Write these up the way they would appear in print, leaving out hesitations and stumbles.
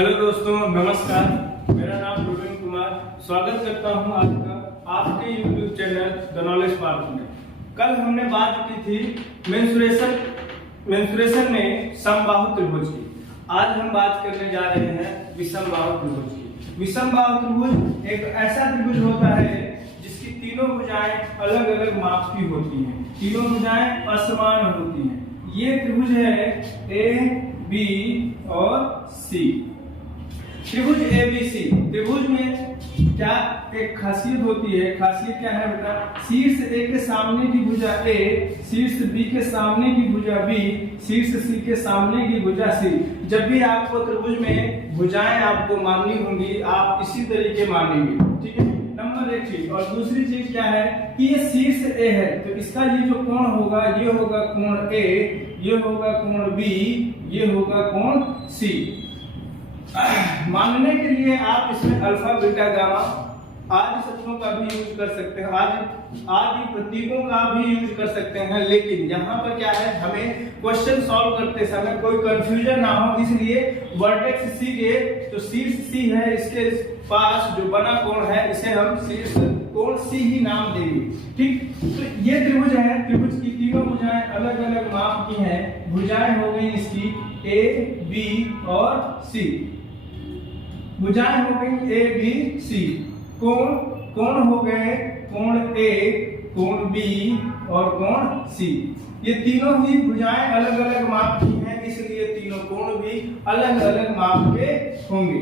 Hello दोस्तों, नमस्कार। मेरा नाम रुबिन कुमार। स्वागत करता हूं आपका आपके YouTube channel the knowledge park में। कल हमने बात की थी मेंसुरेशन में समबाहु त्रिभुज की। आज हम बात करने जा रहे हैं विषमबाहु त्रिभुज की। विषमबाहु त्रिभुज एक ऐसा त्रिभुज होता है जिसकी तीनों भुजाएं अलग अलग माप की होती हैं, तीनों भुजाएं असमान होती हैं। ये त्रिभुज है ए, बी और सी। त्रिभुज ABC त्रिभुज में क्या एक खासियत होती है? खासियत क्या है बेटा? शीर्ष A के सामने की भुजा A, शीर्ष B के सामने की भुजा B, शीर्ष C के सामने की भुजा C। जब भी आपको त्रिभुज में भुजाएं आपको माननी होंगी, आप इसी तरीके मानेंगे, ठीक है। नंबर एक चीज। और दूसरी चीज क्या है कि ये शीर्ष A है, तो इसका ये जो कोण होगा, ये होगा कोण A, ये होगा कोण B, ये होगा कोण C। मानने के लिए आप इसमें अल्फा, बीटा, गामा आदि शब्दों का भी यूज कर सकते हैं, आदि प्रतीकों का भी यूज कर सकते हैं। लेकिन यहाँ पर क्या है, हमें क्वेश्चन सॉल्व करते समय कोई कंफ्यूजन ना हो, इसलिए वर्टेक्स सी के जो शीर्ष सी है, इसके पास जो बना कोण है, इसे हम शीर्ष कोण सी ही नाम देंगे, ठीक। तो ये त्रिभुज है, त्रिभुज की तीनों भुजाएं अलग अलग माप की हैं। भुजाएं हो गई इसकी ए, बी और सी। भुजाएं हो गई ए, बी, सी। कोण हो गए कोण ए, कोण बी और कोण सी। ये तीनों ही भुजाएं अलग अलग माप की हैं, इसलिए तीनों कोण भी अलग अलग माप के होंगे।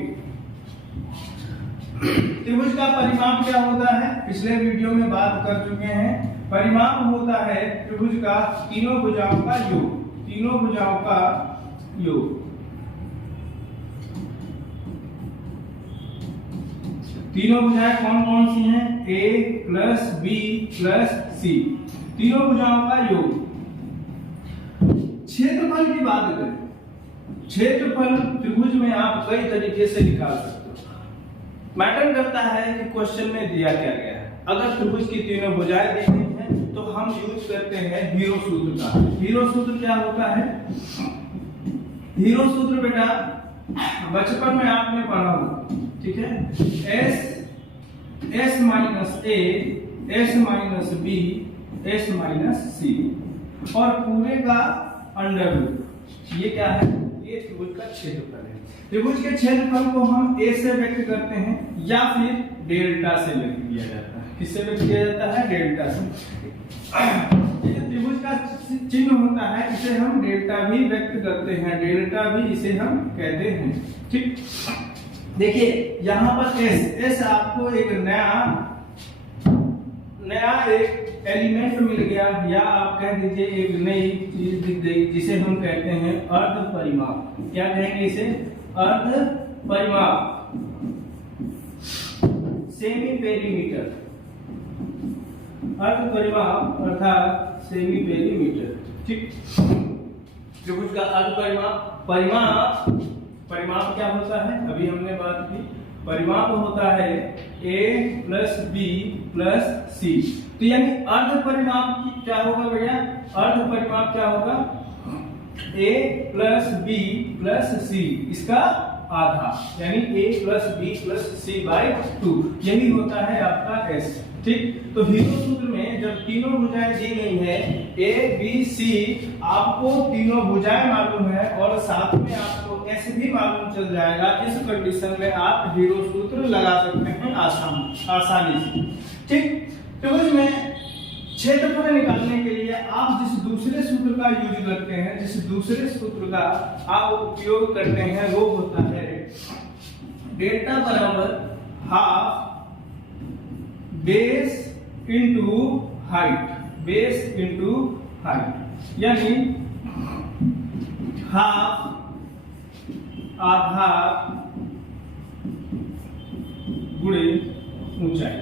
त्रिभुज का परिमाप क्या होता है, पिछले वीडियो में बात कर चुके हैं। परिमाप होता है त्रिभुज का तीनों भुजाओं का योग, तीनों भुजाओं का योग। तीनों भुजाएं कौन कौन सी हैं? A plus B plus C, तीनों भुजाओं का योग। क्षेत्रफल की बात करें, क्षेत्रफल त्रिभुज में आप कई तरीके से निकाल सकते हो। मैटर करता है कि क्वेश्चन में दिया क्या गया है। अगर त्रिभुज की तीनों भुजाएं दी गई हैं तो हम यूज करते हैं हीरो सूत्र का। हीरो सूत्र क्या होता है? हीरो सूत्र बेटा बचपन में आपने पढ़ा होगा, ठीक है। S minus A, S minus B, S minus C और पूरे का अंडर रूट। ये क्या है? ये त्रिभुज का क्षेत्रफल है। त्रिभुज के क्षेत्रफल को हम A से व्यक्त करते हैं या फिर डेल्टा से व्यक्त किया जाता है। किससे व्यक्त किया जाता है? डेल्टा से। ये त्रिभुज का चिन्ह होता है, इसे हम डेल्टा भी व्यक्त करते हैं, डेल्टा भी इसे हम कहते हैं, ठीक। देखिए यहाँ पर S आपको एक नया एक एलिमेंट मिल गया, या आप कह दीजिए एक नई चीज दिख गई, जिसे हम कहते हैं अर्ध परिमाप। क्या कहेंगे इसे? अर्ध परिमाप, सेमी पेरीमीटर। अर्ध परिमाप अर्थात सेमी पेरीमीटर, ठीक। त्रिभुज का अर्ध परिमाप परिमाप क्या होता है? अभी हमने बात की। परिमाप होता है A plus B plus C। तो यानी अर्ध परिमाप की क्या होगा भैया? अर्ध परिमाप क्या होगा? A plus B plus C, इसका आधा, यानी A plus B plus C by 2। यही होता है आपका S, ठीक। तो हीरो सूत्र में जब तीनों भुजाएं दी गई है A, B, C, आपको तीनों भुजाएं मालूम है और साथ में आपको S भी मालूम चल जाएगा। इस कंडीशन में आप हीरो सूत्र लगा सकते हैं आसानी से, ठीक। त्रिभुज में क्षेत्रफल निकालने के लिए आप जिस दूसरे सूत्र का यूज करते हैं, जिस दूसरे सूत्र का आप उपयोग करते हैं, वो होता है डेल्टा बराबर half base into height, base into height, यानी हाफ आधार गुणे ऊंचाई।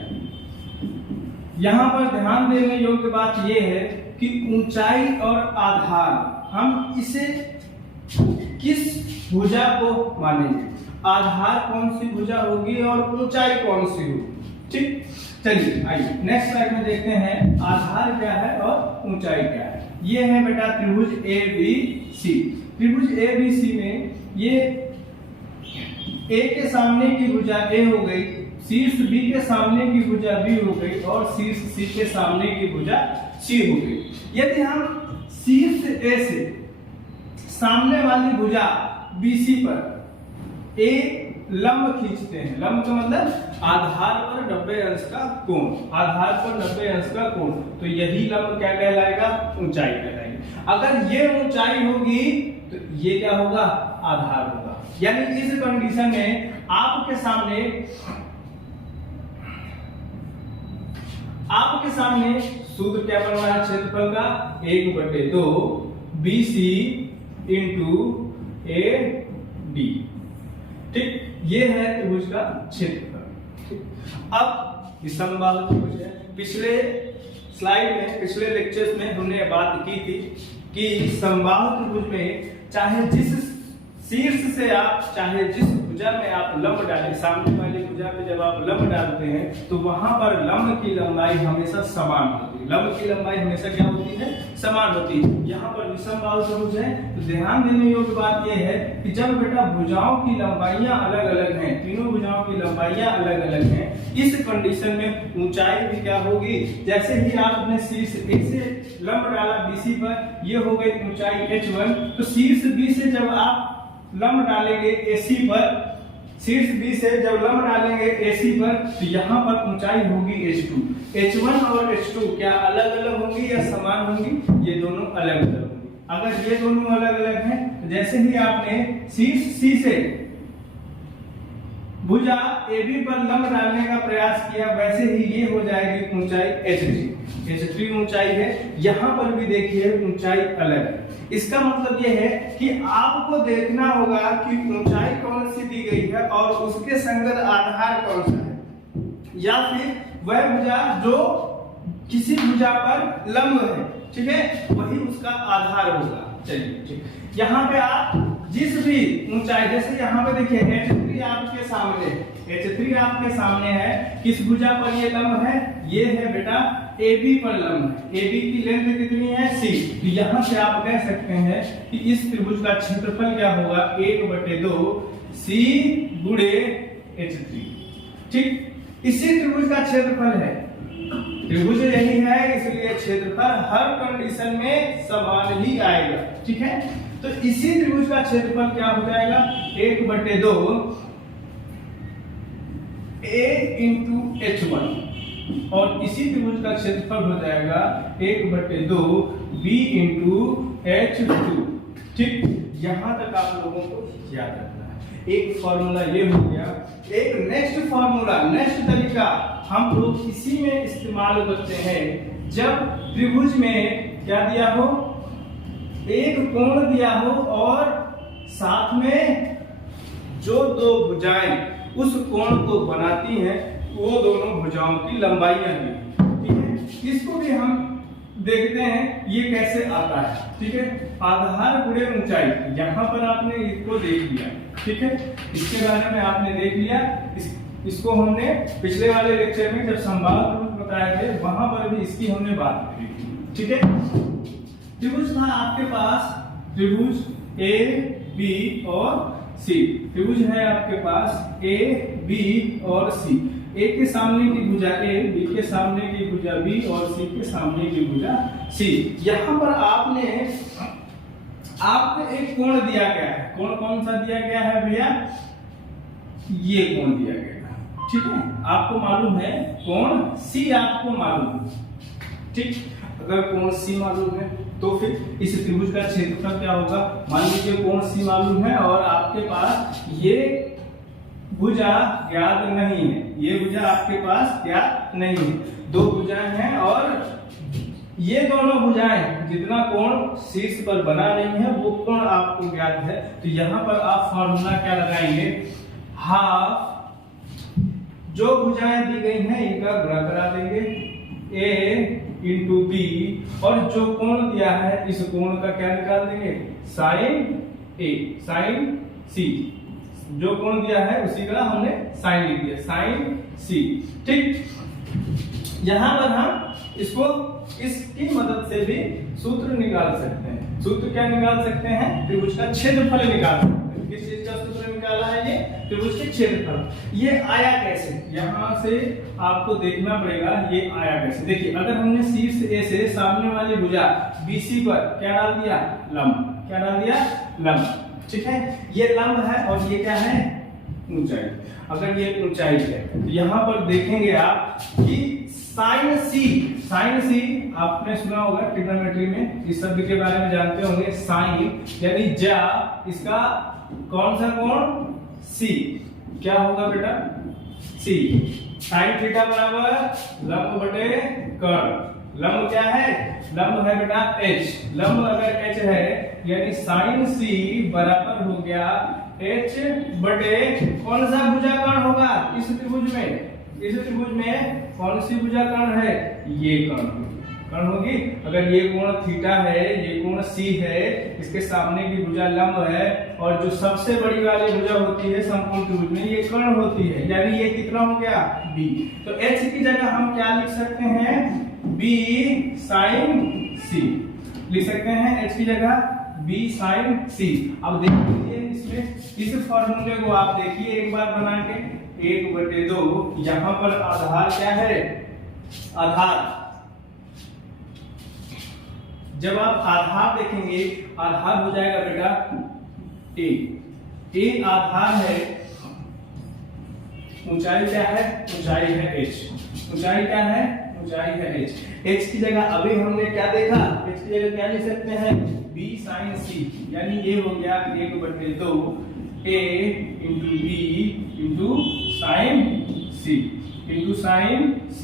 यहां पर ध्यान देने योग्य बात यह है कि ऊंचाई और आधार हम इसे किस भुजा को मानेंगे, आधार कौन सी भुजा होगी और ऊंचाई कौन सी होगी, ठीक। चलिए आइए नेक्स्ट स्लाइड में देखते हैं आधार क्या है और ऊंचाई क्या है। ये है बेटा त्रिभुज ABC। त्रिभुज ABC में ये ए के सामने की भुजा ए हो गई, शीर्ष बी के सामने की भुजा बी हो गई और शीर्ष सी के सामने की भुजा सी हो गई। यदि हम शीर्ष ए से सामने वाली भुजा बीसी पर ए लंब खींचते हैं, लंब का मतलब आधार पर 90 अंश का कोण, आधार पर 90 अंश का कोण, तो यही लंब क्या कहलाएगा? ऊंचाई कहलाएगी। अगर ये ऊंचाई होगी तो ये क्या होगा? आधार होगा। यानी इस कंडीशन में आपके सामने सूत्र क्या बन रहा है क्षेत्रफल का? 1/2 BC इंटू AD। ठीक, ये है त्रिभुज का क्षेत्रफल। अब समबाहु त्रिभुज है। पिछले स्लाइड में, पिछले लेक्चर्स में हमने बात की थी कि समबाहु त्रिभुज में चाहे जिस शीर्ष से आप चाहे जिस भुजा में आप लंब डालें, सामने वाली भुजा पे जब आप लंब डालते हैं तो वहां पर लंब की लंबाई हमेशा समान होती है। लंब की लंबाई हमेशा क्या होती है? समान होती है। यहाँ पर विषमबाहु त्रिभुज है तो ध्यान देने योग्य बात यह है कि जब बेटा भुजाओं की लंबाइयां अलग अलग हैं, तीनों भुजाओं की लंबाइयां अलग अलग हैं, इस कंडीशन में ऊंचाई भी क्या होगी? जैसे ही आपने शीर्ष ए से लंब डाला BC पर, ये हो गई ऊंचाई H1, तो शीर्ष B से जब आप लंब डालेंगे AC पर, शीर्ष B से जब लंब डालेंगे AC पर, तो यहाँ पर ऊंचाई होगी H2। H1 और H2 क्या अलग अलग होंगी या समान होंगी? ये दोनों अलग अलग होंगी। अगर ये दोनों अलग अलग हैं तो जैसे ही आपने शीर्ष C से भुजा AB पर लंब डालने का प्रयास किया, वैसे ही ये हो जाएगी ऊंचाई H3 ऊंचाई है। यहाँ पर भी देखिए ऊंचाई अलग है। इसका मतलब यह है कि आपको देखना होगा कि ऊंचाई कौन सी दी गई है और उसके संगत आधार कौन सा है, या फिर वह भुजा जो किसी भुजा पर लंब है, ठीक है, वही उसका आधार होगा। चलिए ठीक, यहाँ पे आप जिस भी ऊंचाई, जैसे यहाँ पे देखिए H3 आपके सामने है, किस भुजा पर ये लंब है? ये है बेटा AB पर लंब है। AB की लेंथ कितनी है? C। तो यहाँ से आप कह सकते हैं कि इस त्रिभुज का क्षेत्रफल क्या होगा? 1/2 C गुणे H3। ठीक, इसी त्रिभुज का क्षेत्रफल है, त्रिभुज यही है, इसलिए क्षेत्रफल हर कंडीशन में समान ही आएगा। ठीक है, तो इसी त्रिभुज का क्षेत्रफल क्या हो जाएगा? 1/2 A इंटू H1, और इसी त्रिभुज का क्षेत्रफल हो जाएगा 1/2 B इंटू H2। ठीक, यहां तक आप लोगों को याद रखना है। एक फॉर्मूला ये हो गया। एक नेक्स्ट फॉर्मूला, नेक्स्ट तरीका हम लोग इसी में इस्तेमाल करते हैं जब त्रिभुज में क्या दिया हो? एक कोण दिया हो और साथ में जो दो भुजाएं उस कोण को बनाती हैं, वो दोनों भुजाओं की लंबाइयां भी। ठीक है, इसको भी हम देखते हैं ये कैसे आता है। ठीक है, आधार गुणे ऊंचाई, यहाँ पर आपने इसको देख लिया। ठीक है, इसके बारे में आपने देख लिया। इसको हमने पिछले वाले लेक्चर में जब समबाहु त्रिभुज बताए थे, वहां पर भी इसकी हमने बात की थी। ठीक है, त्रिभुज था आपके पास, त्रिभुज A, B और C। त्रिभुज है आपके पास A, B और C। A के सामने की भुजा A, B के सामने की भुजा B और C के सामने की भुजा C। यहाँ पर आपको एक कोण दिया गया है। कोण कौन सा दिया गया है भैया? ये कोण दिया गया है। ठीक है, आपको मालूम है कोण C, आपको मालूम है। ठीक, अगर कोण C मालूम है तो फिर इस त्रिभुज का क्षेत्रफल क्या होगा? मान लीजिए कोण C मालूम है और आपके पास ये भुजा ज्ञात नहीं है, ये भुजा आपके पास ज्ञात नहीं है, दो भुजाएं हैं और ये दोनों भुजाएं जितना कोण शीर्ष पर बना रही है वो कोण आपको ज्ञात है। तो यहाँ पर आप फॉर्मूला क्या लगाएंगे? हाफ जो भुजाएं दी गई हैं इनका गुणा करा देंगे, A इंटू B, और जो कोण दिया है इस कोण का क्या निकाल देंगे? Sine A, sine C। जो कोण दिया है उसी का हमने साइन लिख दिया, साइन C। ठीक, यहां पर हम इसको इसकी मदद से भी सूत्र निकाल सकते हैं। सूत्र क्या निकाल सकते हैं? त्रिभुज का क्षेत्रफल निकाल सकते हैं। किस चीज का सूत्र निकाला है ये त्रिभुज के क्षेत्रफल। ये आया कैसे, यहाँ से आपको देखना पड़ेगा ये आया कैसे। देखिए अगर हमने शीर्ष ए से सामने वाली भुजा BC पर क्या डाल दिया, लंब, क्या डाल दिया, लंब, ठीक है। ये लंब है और ये क्या है, ऊंचाई। अगर ये ऊंचाई है तो यहाँ पर देखेंगे आप कि साइन सी आपने सुना होगा ट्रिग्नोमेट्री में, इस शब्द के बारे में जानते होंगे। साइन यानी जा, इसका कौन सा कोण, सी, क्या होगा बेटा, सी। साइन थीटा बराबर लंब बटे कर्ण। लंब क्या है, लंब है बेटा h। लंब अगर h है यानी साइन सी बराबर हो गया h बटे कौन सा भुजाकर्ण होगा इस त्रिभुज में, इस त्रिभुज में कौन सी भुजाकर्ण है, ये कर्ण होगी। अगर ये कोण थीटा है, ये कोण सी है, इसके सामने की भुजा लंब है और जो सबसे बड़ी वाली भुजा होती है समकोण त्रिभुज में ये कर्ण होती है, यानी ये कितना हो गया, b। तो h की जगह हम क्या लिख सकते हैं, b sin c लिख सकते हैं, h की जगह b sin c। अब देखिए इसमें इस फॉर्मूले को आप देखिए एक बार बना के, 1/2, यहाँ पर आधार क्या है, आधार। जब आप आधार देखेंगे, आधार हो जाएगा बेटा a आधार है, ऊंचाई क्या है, ऊंचाई है h, ऊंचाई क्या है, ऊंचाई है h की जगह अभी हमने क्या देखा, h की जगह क्या लिख सकते हैं, b sin c, यानी ये हो गया 1/2 a into b into sin c,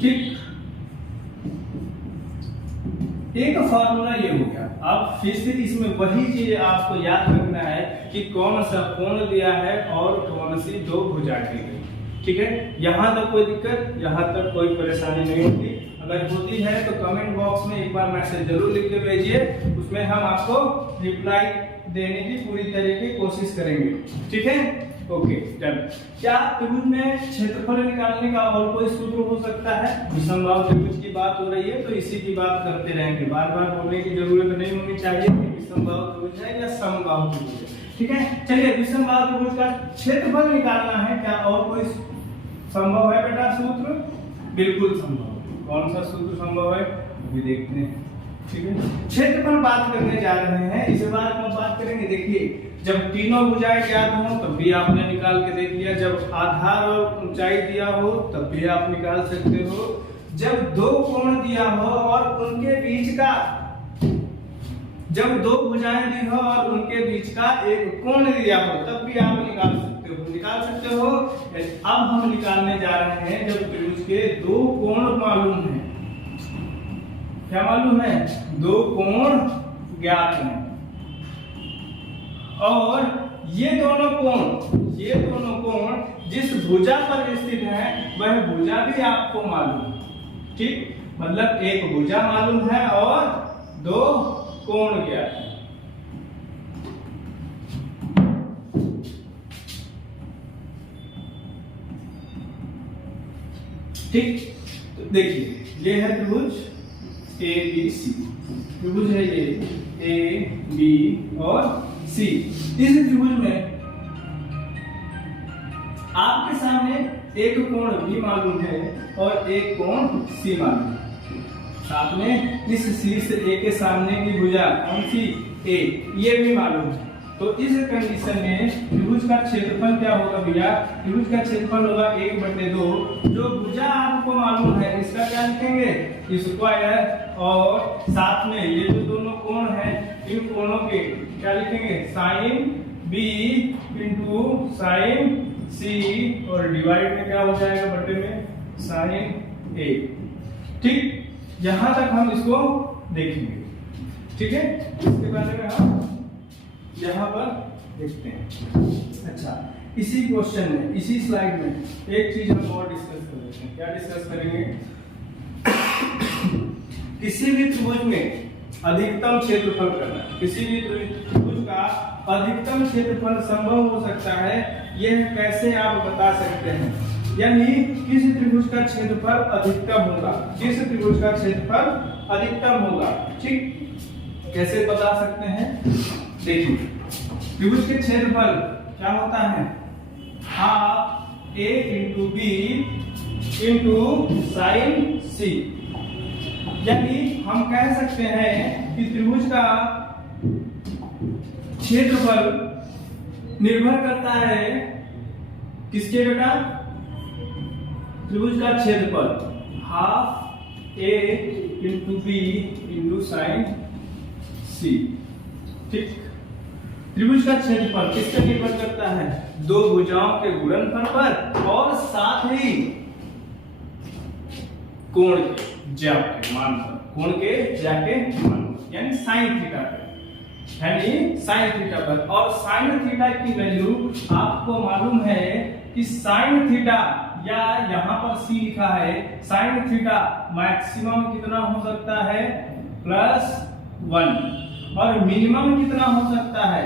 ठीक। एक फॉर्मूला ये हो गया। अब फिर से इसमें वही चीज आपको याद रखना है कि कौन सा कोण दिया है और कौन सी दो भुजा दी गई, ठीक है। यहाँ तक कोई दिक्कत, यहाँ तक कोई परेशानी नहीं होती। अगर होती है तो कमेंट बॉक्स में एक बार मैसेज जरूर लिख के भेजिए, उसमें हम आपको रिप्लाई देने की पूरी तरह की कोशिश करेंगे, ठीक है। Okay done. क्या त्रिभुज में क्षेत्रफल निकालने का और कोई सूत्र हो सकता है, विषमबाहु त्रिभुज की बात हो रही है तो इसी की बात करते रहेंगे, बार बार बोलने की जरूरत नहीं होनी चाहिए कि विषमबाहु त्रिभुज है या समबाहु त्रिभुज है, ठीक है। चलिए विषमबाहु त्रिभुज का क्षेत्रफल निकालना है, क्या और कोई संभव है बेटा सूत्र, बिल्कुल संभव। कौन सा सूत्र संभव है अभी देखते हैं, ठीक है। क्षेत्रफल बात करने जा रहे हैं, इस बार हम बात करेंगे। देखिए जब तीनों भुजाएं ज्ञात हो तब भी आपने निकाल के देख लिया, जब आधार और ऊंचाई दिया हो तब भी आप निकाल सकते हो, जब दो कोण दिया हो और उनके बीच का, जब दो भुजाएं दी हो और उनके बीच का एक कोण दिया हो तब भी आप निकाल सकते हो। अब हम निकालने जा रहे हैं जब त्रिभुज के दो कोण मालूम है, क्या मालूम है, दो कोण ज्ञात हैं और ये दोनों कोण जिस भुजा पर स्थित है वह भुजा भी आपको मालूम है, ठीक। मतलब एक भुजा मालूम है और दो कोण ज्ञात है, ठीक। तो देखिए ये है त्रिभुज ABC, त्रिभुज है ये A B और C। इस त्रिभुज में आपके सामने एक कोण B मालूम है और एक कोण C मालूम है, साथ में इस शीर्ष A के सामने की भुजा कौन सी, A, ये भी मालूम है। तो इस कंडीशन में त्रिभुज का क्षेत्रफल क्या होगा भैया, त्रिभुज का क्षेत्रफल होगा 1/2, जो भुजा आपको मालूम है इसका क्या लिखेंगे, स्क्वायर, और साथ में ये जो दोनों कोण हैं इन कोणों के क्या लिखेंगे, sine B into sine C और डिवाइड में क्या हो जाएगा बटे में साइन A, ठीक। यहां तक हम इसको देखेंगे, ठीक है। इसके बारे में हम यहाँ पर देखते हैं। अच्छा, इसी क्वेश्चन में, इसी स्लाइड में एक चीज हम और डिस्कस कर लेते हैं। क्या डिस्कस करेंगे, किसी भी त्रिभुज में अधिकतम क्षेत्रफल करना, किसी भी त्रिभुज का अधिकतम क्षेत्रफल संभव हो सकता है, यह कैसे आप बता सकते हैं, यानी किस त्रिभुज का क्षेत्रफल अधिकतम होगा, किस त्रिभुज का क्षेत्रफल अधिकतम होगा, ठीक। कैसे बता सकते हैं, देखिए त्रिभुज के क्षेत्रफल क्या होता है, हाफ ए इंटू बी इंटू साइन सी। यानी हम कह सकते हैं कि त्रिभुज का क्षेत्रफल निर्भर करता है किसके बेटा, त्रिभुज का क्षेत्रफल हाफ ए इंटू बी इंटू साइन सी। ठीक, त्रिभुज का क्षेत्रफल किस पर निर्भर करता है, दो भुजाओं के गुणनफल पर और साथ ही कोण के ज्या के मान पर, कोण के ज्या के मान पर, यानी साइन थीटा पर, यानी साइन थीटा पर। और साइन थीटा की वैल्यू आपको मालूम है कि साइन थीटा, या यहां पर सी लिखा है, साइन थीटा मैक्सिमम कितना हो सकता है, +1, और मिनिमम कितना हो सकता है,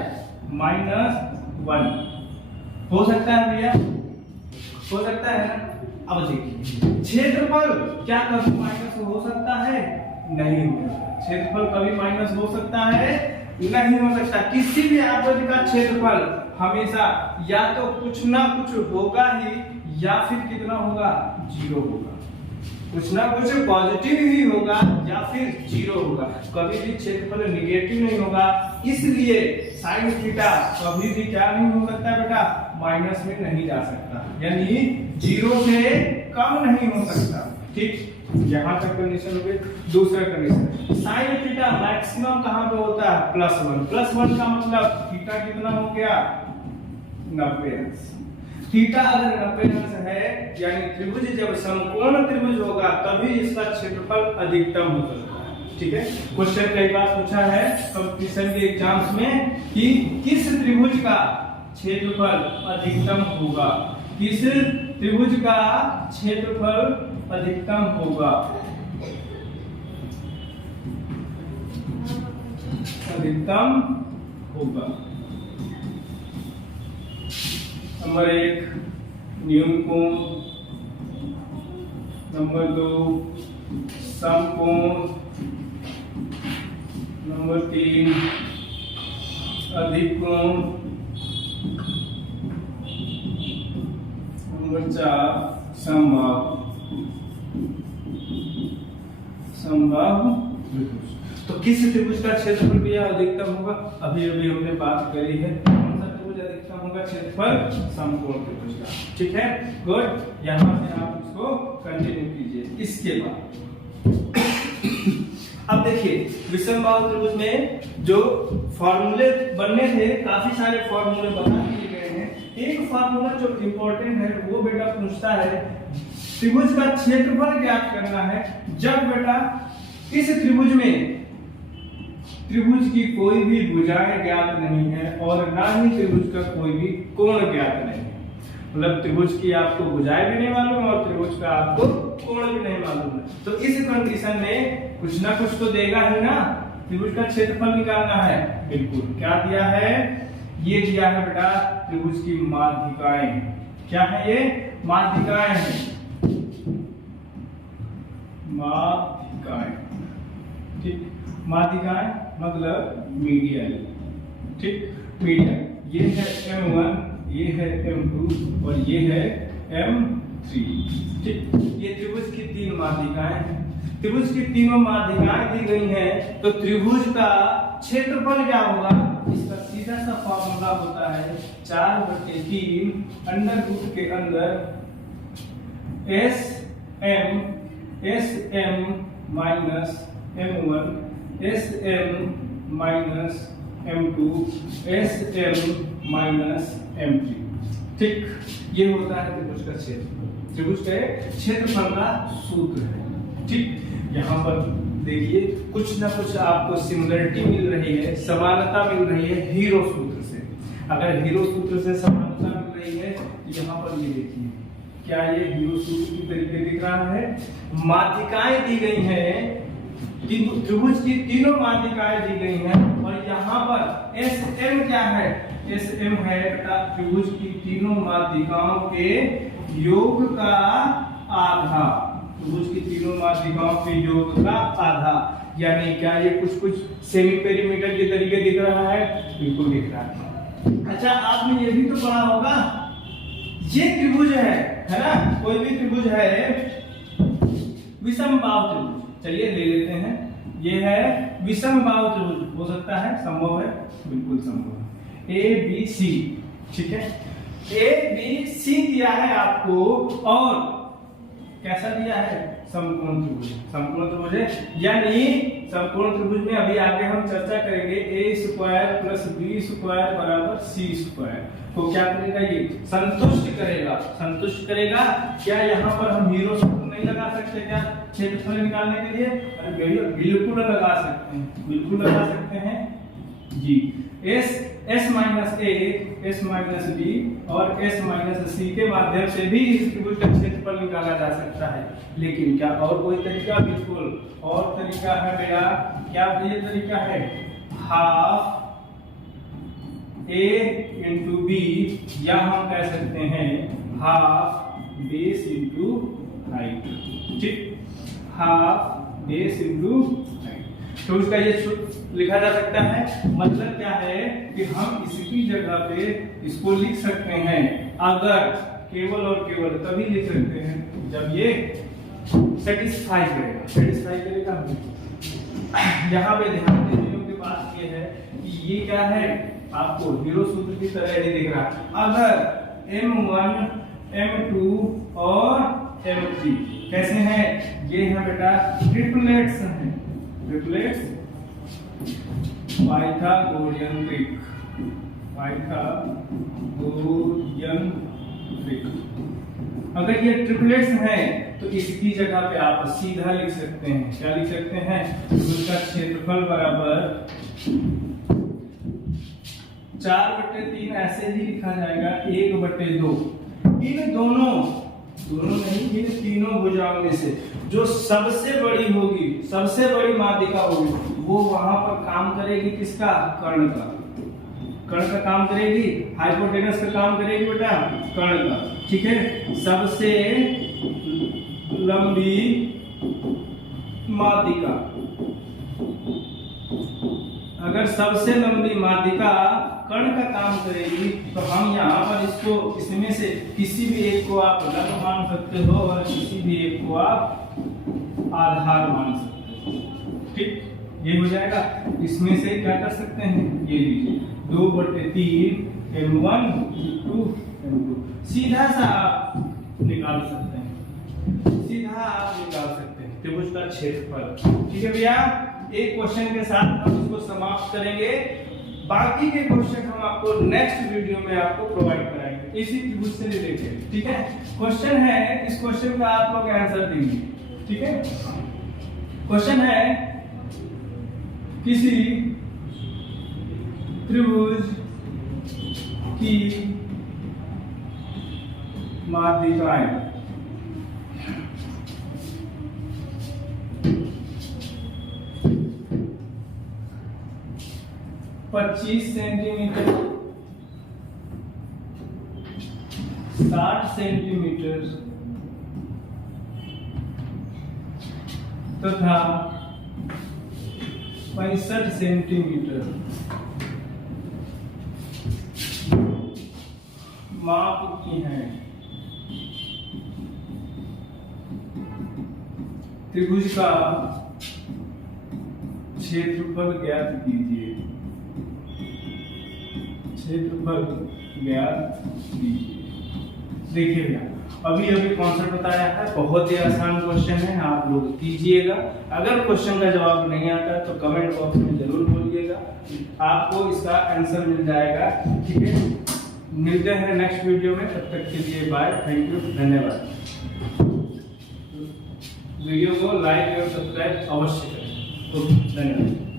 -1 हो सकता है भैया, हो सकता है ना। अब देखिए क्षेत्रफल क्या कभी माइनस हो सकता है, नहीं हो सकता। क्षेत्रफल कभी माइनस हो सकता है, नहीं हो सकता। किसी भी आकृति का क्षेत्रफल हमेशा या तो कुछ ना कुछ होगा ही, या फिर कितना होगा, 0 होगा। कुछ ना कुछ पॉजिटिव ही होगा या फिर 0 होगा, कभी भी क्षेत्रफल निगेटिव नहीं होगा। इसलिए साइन थीटा कभी भी क्या नहीं हो सकता बेटा, माइनस में नहीं जा सकता, यानी 0 से कम नहीं हो सकता। ठीक, यहां तक कंडीशन हो गई। दूसरा कंडीशन, साइन थीटा मैक्सिमम कहां पे होता है, +1। +1 का मतलब थीटा कितना हो गया, 90 अंश। थीटा अगर 90 अंश है, यानी त्रिभुज जब समकोण त्रिभुज होगा तभी इसका क्षेत्रफल अधिकतम हो सकता है। ठीक है, क्वेश्चन कई बार पूछा है कंपटीशन के एग्जाम्स में कि किस त्रिभुज का क्षेत्रफल अधिकतम होगा, किस त्रिभुज का क्षेत्रफल अधिकतम होगा, अधिकतम होगा। नंबर 1 न्यूनकोण, नंबर 2 समकोण, नंबर 3 अधिकोण, नंबर 4 समबाहु। समबाहु त्रिभुज। तो किस त्रिभुज का क्षेत्रफल भी अधिकतम होगा, अभी अभी हमने बात करी है, कौन सा त्रिभुज अधिकतम होगा, क्षेत्रफल समकोण त्रिभुज का। ठीक है, गुड। यहां से आप इसको कंटिन्यू कीजिए। इसके बाद अब देखिए विषमबाहु त्रिभुज में जो फॉर्मूले बनने थे, काफी सारे फॉर्मूले बता दिए गए हैं। एक फॉर्मूला जो इंपॉर्टेंट है वो बेटा पूछता है त्रिभुज का क्षेत्रफल ज्ञात करना है जब बेटा इस त्रिभुज में त्रिभुज की कोई भी भुजाएं ज्ञात नहीं है और ना ही त्रिभुज का कोई भी कोण ज्ञात नहीं है। मतलब त्रिभुज की आपको भुजाएं भी नहीं मालूम और त्रिभुज का आपको कोण भी नहीं मालूम है। तो इस कंडीशन में कुछ ना कुछ तो देगा ही ना, त्रिभुज का क्षेत्रफल निकालना है। बिल्कुल, क्या दिया है, ये दिया है बेटा त्रिभुज की माध्यिकाएं। क्या है ये, माध्यिकाएं हैं, माध्यिकाएं। ठीक, माध्यिकाएं मतलब मीडियन। ठीक, मीडियन, ये है M1, ये है M2 और ये है M3। ठीक, ये त्रिभुज की 3 माध्यिकाएं हैं। त्रिभुज की तीनों माध्यिकाएं दी गई हैं, तो त्रिभुज का क्षेत्रफल क्या होगा, इसका सीधा सा फॉर्मूला होता है 4/3 अंडर रूट के अंदर SM minus M1 SM minus M2 SM minus M3। ठीक, ये होता है त्रिभुज का क्षेत्रफल। त्रिभुज के क्षेत्रफल का सूत्र है। ठीक, यहाँ पर देखिए कुछ ना कुछ आपको सिमिलरिटी मिल रही है, समानता मिल रही है हीरो सूत्र से। अगर हीरो सूत्र से समानता मिल रही है तो यहाँ पर ये देखिए, क्या ये हीरो सूत्र की तरीके दिख रहा है। माध्यिकाएं दी गई हैं, त्रिभुज की तीनों माध्यिकाएं दी गई हैं और यहाँ पर SM क्या है, SM है त्रिभुज की तीनों माध्यिकाओं के योग का आधा। त्रिभुज की तीनों माध्यिकाओं के योग का आधा, यानी क्या ये कुछ सेमी पेरीमीटर के तरीके दिख रहा है, बिल्कुल दिख रहा है। अच्छा, आपने ये भी तो पढ़ा होगा, ये त्रिभुज है ना, कोई भी त्रिभुज है विषमबाहु त्रिभुज, चलिए ले लेते हैं, ये है विषमबाहु त्रिभुज, हो सकता है, संभव है, बिल्कुल संभव है, ए बी सी, ठीक है, ए बी सी दिया है आपको, और कैसा दिया है, समकोण त्रिभुज, समकोण त्रिभुज है, यानी समकोण त्रिभुज में अभी आगे हम चर्चा करेंगे, ए स्क्वायर प्लस बी स्क्वायर बराबर सी स्क्वायर को क्या करेगा, ये संतुष्ट करेगा, संतुष्ट करेगा। क्या यहाँ पर हम हीरो सूत्र नहीं लगा सकते क्या क्षेत्रफल निकालने के लिए? अरे बिल्कुल लगा सकते हैं, बिल्कुल लगा सकते हैं जी। एस माइनस ए, एस माइनस बी और एस माइनस सी के माध्यम से भी इस त्रिभुज का क्षेत्रफल निकाला जा सकता है। लेकिन क्या और कोई तरीका? बिल्कुल और तरीका है मेरा, क्या ये तरीका है, हाफ ए इंटू बी, या हम कह सकते हैं हाफ बेस इंटू हाइट, ठीक, हाफ बेस इंटू हाइट। तो उसका ये सूत्र लिखा जा सकता है। मतलब क्या है कि हम इसकी जगह पे इसको लिख सकते हैं, अगर केवल और केवल तभी लिख सकते हैं जब ये सेटिस्फाई करेगा, सेटिस्फाई करेगा। यहाँ पे ध्यान देने के बात ये है कि ये क्या है, आपको हीरो सूत्र की तरह नहीं दिख रहा। अगर M1, M2 और M3 कैसे हैं, ये है बेटा ट्रिपलेट्स हैं, triplets Pythagorean trick, Pythagorean trick. अगर ये ट्रिपलेट्स हैं तो इसकी जगह पे आप सीधा लिख सकते हैं, क्या लिख सकते हैं, उसका क्षेत्रफल बराबर 4/3 ऐसे ही लिखा जाएगा, 1/2। इन दोनों नहीं, इन तीनों भुजाओं में से जो सबसे बड़ी होगी, सबसे बड़ी माध्यिका होगी, वो वहां पर काम करेगी, किसका, कर्ण का, कर्ण का काम करेगी, हाइपोटेनस का काम करेगी बेटा, कर्ण का, ठीक है। सबसे लंबी माध्यिका, अगर सबसे लंबी माध्यिका कर्ण का काम करेगी तो हम यहाँ पर इसको, इसमें से किसी भी एक को आप लंब मान सकते हो और किसी भी एक को आप आधार मान सकते हो, ठीक, ये हो जाएगा। इसमें से क्या कर सकते हैं, ये लीजिए 2/3 M1 2 M2, सीधा सा आप निकाल सकते हैं, सीधा आप निकाल सकते हैं त्रिभुज का क्षेत्रफल, ठीक है भैया। एक क्वेश्चन के साथ हम इसको समाप्त करेंगे, बाकी के क्वेश्चन हम आपको नेक्स्ट वीडियो में आपको प्रोवाइड कराएंगे इसी त्रिभुज से रिलेटेड, ठीक है। क्वेश्चन है, इस क्वेश्चन का आप लोग आंसर देंगे, ठीक है। क्वेश्चन है, किसी त्रिभुज की माध्यिकाएं 25 सेंटीमीटर, 60 सेंटीमीटर तथा 65 सेंटीमीटर माप की हैं। त्रिभुज का क्षेत्रफल ज्ञात कीजिए, क्षेत्रफल ज्ञात कीजिए। देखिए भैया, अभी कॉन्सेप्ट बताया है, बहुत ही आसान क्वेश्चन है, आप लोग कीजिएगा। अगर क्वेश्चन का जवाब नहीं आता तो कमेंट बॉक्स में जरूर बोलिएगा, आपको इसका आंसर मिल जाएगा, ठीक है। मिलते हैं नेक्स्ट वीडियो में, तब तक के लिए बाय, थैंक यू, धन्यवाद। वीडियो को लाइक और सब्सक्राइब अवश्य करें, धन्यवाद।